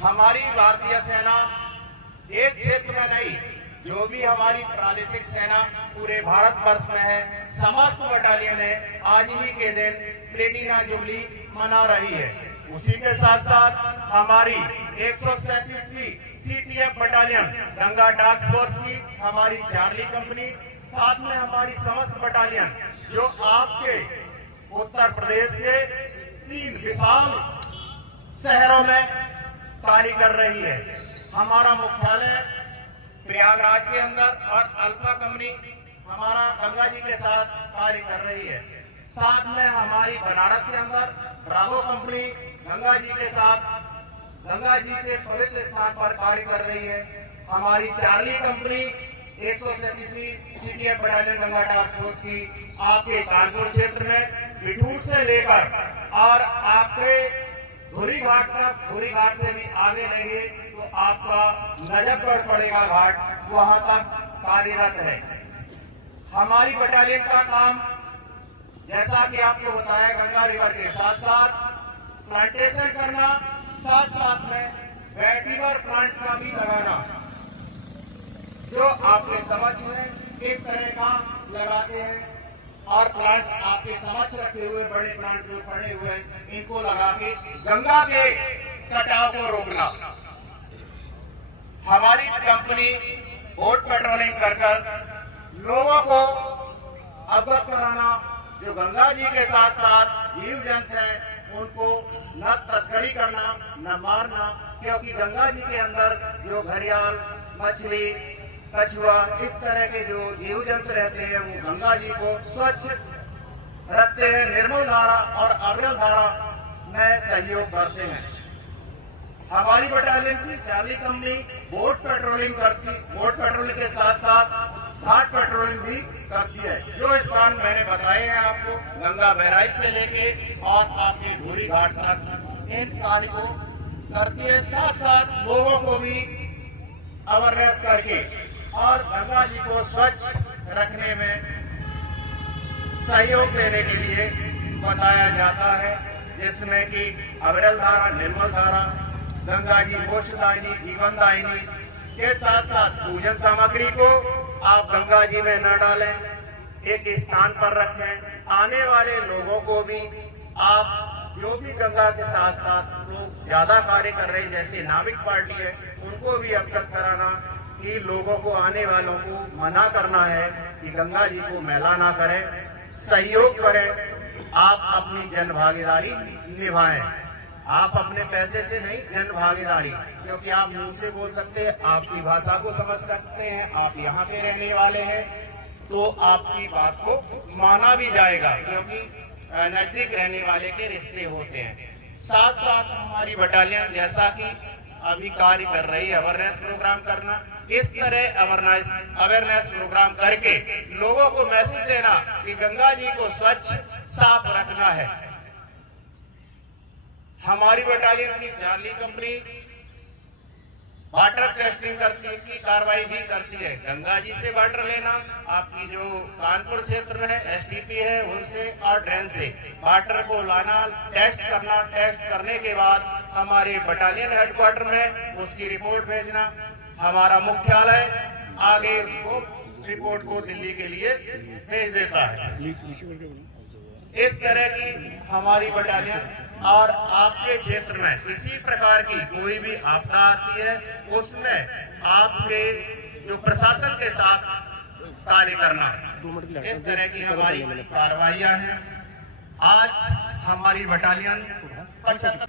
हमारी भारतीय सेना एक क्षेत्र में नहीं, जो भी हमारी प्रादेशिक सेना पूरे भारत वर्ष में है, समस्त बटालियन है, आज ही के दिन प्लेटिना जुबली मना रही है। उसी के साथ साथ हमारी 137वीं CTF battalion Ganga task force की हमारी चार्ली कंपनी, साथ में हमारी समस्त बटालियन जो आपके उत्तर प्रदेश के 3 विशाल शहरों में कार्य कर रही है। हमारा मुख्यालय प्रयागराज के अंदर और अल्फा कंपनी हमारा गंगा जी के साथ कार्य कर रही है। साथ में हमारी बनारस के अंदर ब्रावो कंपनी गंगा जी के साथ गंगा जी के पवित्र स्थान पर कार्य कर रही है। हमारी चार्ली कंपनी 137वीं CTF battalion Ganga task force की आपके कानपुर क्षेत्र में बिठूर से लेकर और आपके धुरी घाट तक, धुरी घाट से भी आगे नहीं तो आपका नजफगढ़ पड़ेगा घाट, वहां तक कार्यरत है। हमारी बटालियन का काम, जैसा कि आपको बताया, गंगा रिवर के साथ साथ प्लांटेशन करना, साथ साथ में वेटिवर प्लांट का भी लगाना, जो आपके समझ में इस तरह का लगाते हैं और प्लांट आपके समझ रखे हुए बड़े प्लांट जो खड़े हुए हैं, इनको लगा के गंगा के कटाव को रोकना। हमारी कंपनी बोट पेट्रोलिंग कर लोगों को अवगत कराना, जो गंगा जी के साथ साथ जीव जंतु हैं उनको न तस्करी करना, न मारना, क्योंकि गंगा जी के अंदर जो घड़ियाल, मछली, कछुआ, इस तरह के जो जीव जंतु रहते हैं वो गंगा जी को स्वच्छ रखते हैं, निर्मल धारा और अविरल धारा में सहयोग करते हैं। हमारी बटालियन की चार्ली कंपनी बोट पेट्रोलिंग करती, बोट पेट्रोलिंग के साथ साथ घाट पेट्रोलिंग भी करती है। जो स्थान मैंने बताए हैं आपको, गंगा बैराज से लेके और आपके धुरी घाट तक, इन कार्य को करती है। साथ साथ लोगों को भी अवेयरनेस करके और गंगा जी को स्वच्छ रखने में सहयोग देने के लिए बताया जाता है, जिसमें कि अविरल धारा, निर्मल धारा, गंगा जी मोक्षदायिनी, जीवनदायिनी के साथ साथ पूजन सामग्री को आप गंगा जी में न डालें, एक स्थान पर रखें। आने वाले लोगों को भी आप, जो भी गंगा के साथ साथ लोग ज्यादा कार्य कर रहे हैं, जैसे नाविक पार्टी है, उनको भी अवगत कराना कि लोगों को, आने वालों को मना करना है कि गंगा जी को मैला ना करें, सहयोग करें। आप अपनी जन भागीदारी निभाएं, आप अपने पैसे से नहीं, जन भागीदारी, क्योंकि आप मुंह से बोल सकते हैं, आपकी भाषा को समझ सकते हैं, आप यहाँ के रहने वाले हैं, तो आपकी बात को माना भी जाएगा, क्योंकि नजदीक रहने वाले के रिश्ते होते हैं। साथ साथ हमारी बटालियन जैसा कि अभी कार्य कर रही है, अवेयरनेस प्रोग्राम करना, इस तरह अवेयरनेस प्रोग्राम करके लोगों को मैसेज देना कि गंगा जी को स्वच्छ साफ रखना है। हमारी बटालियन की चार्ली कंपनी वाटर टेस्टिंग करती की कार्रवाई भी करती है। गंगा जी से वाटर लेना, आपकी जो कानपुर क्षेत्र में STP है उनसे और ड्रेन से वाटर को लाना, टेस्ट करना, टेस्ट करने के बाद हमारे बटालियन हेडक्वार्टर में उसकी रिपोर्ट भेजना, हमारा मुख्यालय आगे उसको रिपोर्ट को दिल्ली के लिए भेज देता है। इस तरह की हमारी बटालियन, और आपके क्षेत्र में किसी प्रकार की कोई भी आपदा आती है, उसमें आपके जो प्रशासन के साथ कार्य करना, इस तरह की हमारी कार्रवाइयां हैं। आज हमारी बटालियन 75,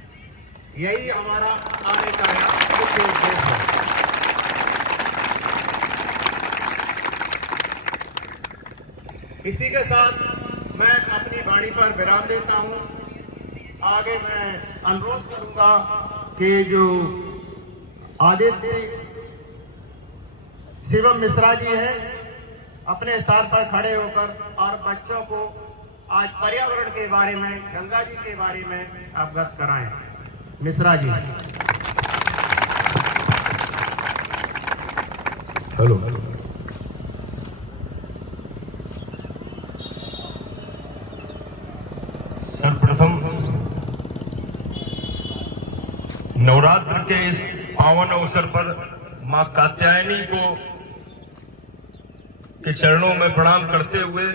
यही हमारा आने का मुख्य उद्देश्य है। इसी के साथ मैं अपनी वाणी पर विराम देता हूं। आगे मैं अनुरोध करूंगा कि जो आदित्य शिवम मिश्रा जी हैं, अपने स्थान पर खड़े होकर और बच्चों को आज पर्यावरण के बारे में, गंगा जी के बारे में अवगत कराएं। मिश्रा जी। हेलो। सर्वप्रथम नवरात्र के इस पावन अवसर पर मां कात्यायनी को के चरणों में प्रणाम करते हुए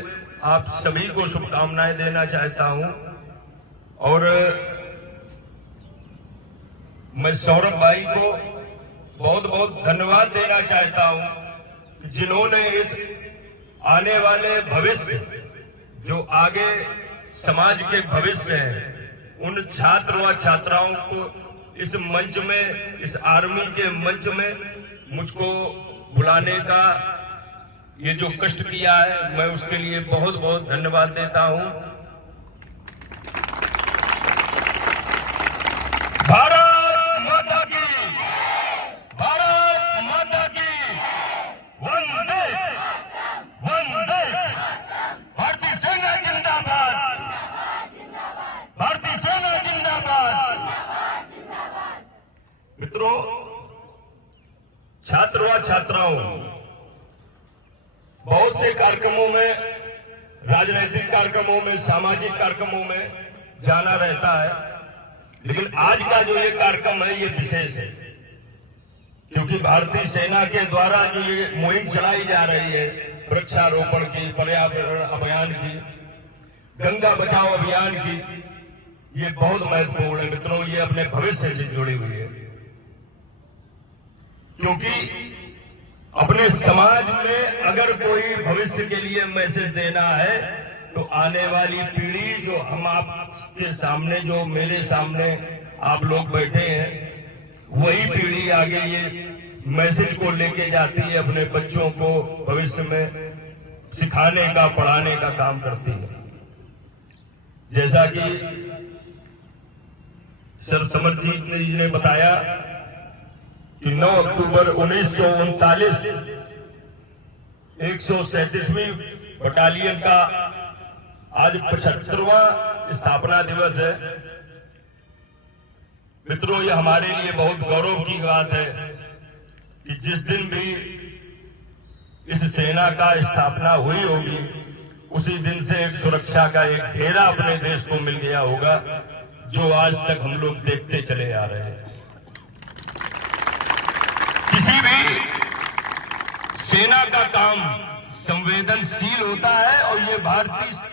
आप सभी को शुभकामनाएं देना चाहता हूं। और मैं सौरभ भाई को बहुत बहुत धन्यवाद देना चाहता हूं कि जिन्होंने इस आने वाले भविष्य, जो आगे समाज के भविष्य हैं, उन छात्र व छात्राओं को इस मंच में, इस आर्मी के मंच में मुझको बुलाने का ये जो कष्ट किया है, मैं उसके लिए बहुत बहुत धन्यवाद देता हूं। भारत माता की, भारत माता की वंदे वंदे। भारतीय सेना जिंदाबाद, भारतीय सेना जिंदाबाद। मित्रों, छात्र व छात्राओं, बहुत से कार्यक्रमों में, राजनीतिक कार्यक्रमों में, सामाजिक कार्यक्रमों में जाना रहता है, लेकिन आज का जो ये कार्यक्रम है ये विशेष है, क्योंकि भारतीय सेना के द्वारा जो ये मुहिम चलाई जा रही है, वृक्षारोपण की, पर्यावरण अभियान की, गंगा बचाओ अभियान की, ये बहुत महत्वपूर्ण है मित्रों। ये अपने भविष्य से जुड़ी हुई है, क्योंकि अपने समाज में अगर कोई भविष्य के लिए मैसेज देना है तो आने वाली पीढ़ी, जो हम आपके सामने, जो मेरे सामने आप लोग बैठे हैं, वही पीढ़ी आगे ये मैसेज को लेके जाती है, अपने बच्चों को भविष्य में सिखाने का, पढ़ाने का काम करती है। जैसा कि सर समरजीत जी ने बताया कि 9 अक्टूबर 1939 137वीं बटालियन का आज 75वां स्थापना दिवस है। मित्रों, ये हमारे लिए बहुत गौरव की बात है कि जिस दिन भी इस सेना का स्थापना हुई होगी, उसी दिन से एक सुरक्षा का एक घेरा अपने देश को मिल गया होगा, जो आज तक हम लोग देखते चले आ रहे हैं। किसी भी सेना का काम संवेदनशील होता है, और ये भारतीय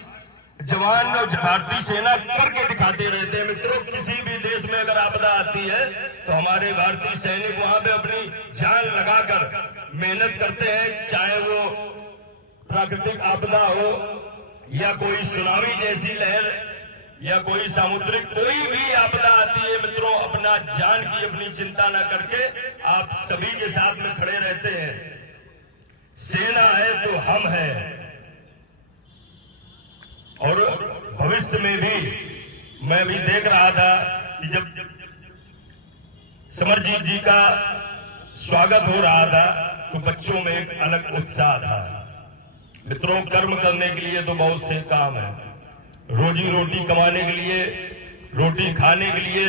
जवान और भारतीय सेना करके दिखाते रहते हैं। मित्रों, किसी भी देश में अगर आपदा आती है तो हमारे भारतीय सैनिक वहां पे अपनी जान लगाकर मेहनत करते हैं, चाहे वो प्राकृतिक आपदा हो या कोई सुनामी जैसी लहर या कोई सामुद्रिक कोई भी आपदा आती है। मित्रों, अपना जान की अपनी चिंता न करके आप सभी के साथ में खड़े रहते हैं। सेना है तो हम हैं, और भविष्य में भी मैं भी देख रहा था कि जब समरजीत जी का स्वागत हो रहा था तो बच्चों में एक अलग उत्साह था। मित्रों, कर्म करने के लिए तो बहुत से काम है, रोजी रोटी कमाने के लिए, रोटी खाने के लिए,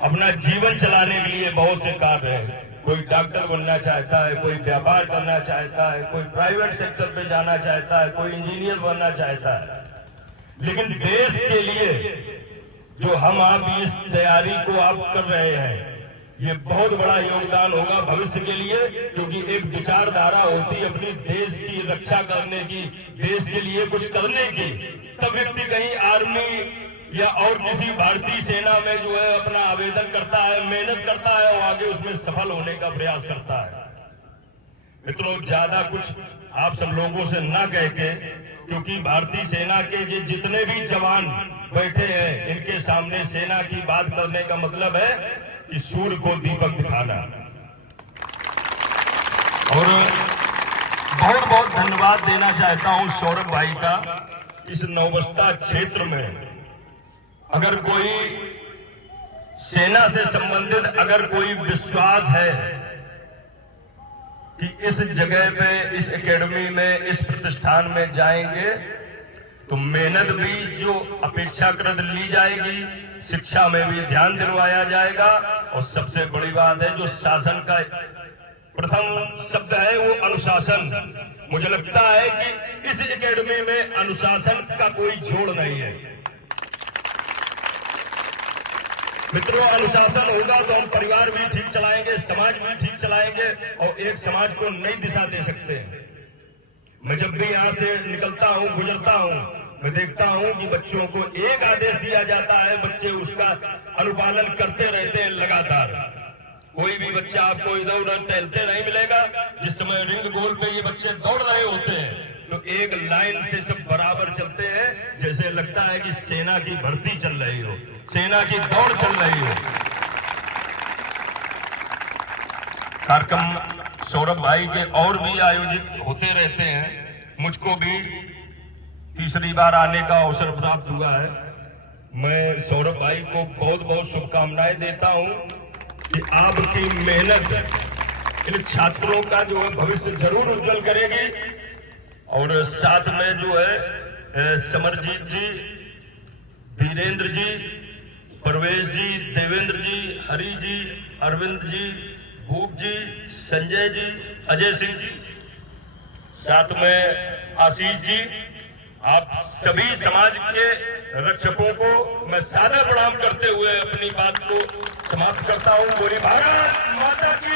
अपना जीवन चलाने के लिए बहुत से कार्य हैं। कोई डॉक्टर बनना चाहता है, कोई व्यापार करना चाहता है, कोई प्राइवेट सेक्टर पे जाना चाहता है, कोई इंजीनियर बनना चाहता है। लेकिन देश के लिए जो हम आप इस तैयारी को आप कर रहे हैं, ये बहुत बड़ा योगदान होगा भविष्य के लिए, क्योंकि एक विचारधारा होती है अपनी देश की रक्षा करने की, देश के लिए कुछ करने की, तब व्यक्ति कहीं आर्मी या और किसी भारतीय सेना में जो है अपना आवेदन करता है, मेहनत करता है और आगे उसमें सफल होने का प्रयास करता है। मित्रों, ज्यादा कुछ आप सब लोगों से ना कह के, क्योंकि भारतीय सेना के जितने भी जवान बैठे हैं, इनके सामने सेना की बात करने का मतलब है कि सूर्य को दीपक दिखाना। और बहुत बहुत धन्यवाद देना चाहता हूं सौरभ भाई का। इस नौबस्ता क्षेत्र में अगर कोई सेना से संबंधित अगर कोई विश्वास है कि इस जगह पे, इस एकेडमी में, इस प्रतिष्ठान में जाएंगे तो मेहनत भी जो अपेक्षाकृत ली जाएगी, शिक्षा में भी ध्यान दिलवाया जाएगा, और सबसे बड़ी बात है जो शासन का प्रथम शब्द है वो अनुशासन। मुझे लगता है कि इस एकेडमी में अनुशासन का कोई जोड़ नहीं है। मित्रों, अनुशासन होगा तो हम परिवार भी ठीक चलाएंगे, समाज भी ठीक चलाएंगे और एक समाज को नई दिशा दे सकते हैं। मैं जब भी यहाँ से निकलता हूँ, गुजरता हूँ, मैं देखता हूँ कि बच्चों को एक आदेश दिया जाता है, बच्चे उसका अनुपालन करते रहते हैं लगातार। कोई भी बच्चा आपको इधर उधर टहलते नहीं मिलेगा। जिस समय रिंग गोल पे ये बच्चे दौड़ रहे होते हैं तो एक लाइन से सब बराबर चलते हैं, जैसे लगता है कि सेना की भर्ती चल रही हो, सेना की दौड़ चल रही हो। कार्यक्रम सौरभ भाई के और भी आयोजित होते रहते हैं। मुझको भी तीसरी बार आने का अवसर प्राप्त हुआ है। मैं सौरभ भाई को बहुत बहुत शुभकामनाएं देता हूं कि आपकी मेहनत इन छात्रों का जो है भविष्य जरूर उज्जवल करेगी। और साथ में जो है समरजीत जी, धीरेन्द्र जी, परवेश जी, देवेंद्र जी, हरि जी, अरविंद जी, भूप जी, संजय जी, अजय सिंह जी, साथ में आशीष जी, आप सभी समाज के रक्षकों को मैं सादर प्रणाम करते हुए अपनी बात को समाप्त करता हूं। बोली भारत माता की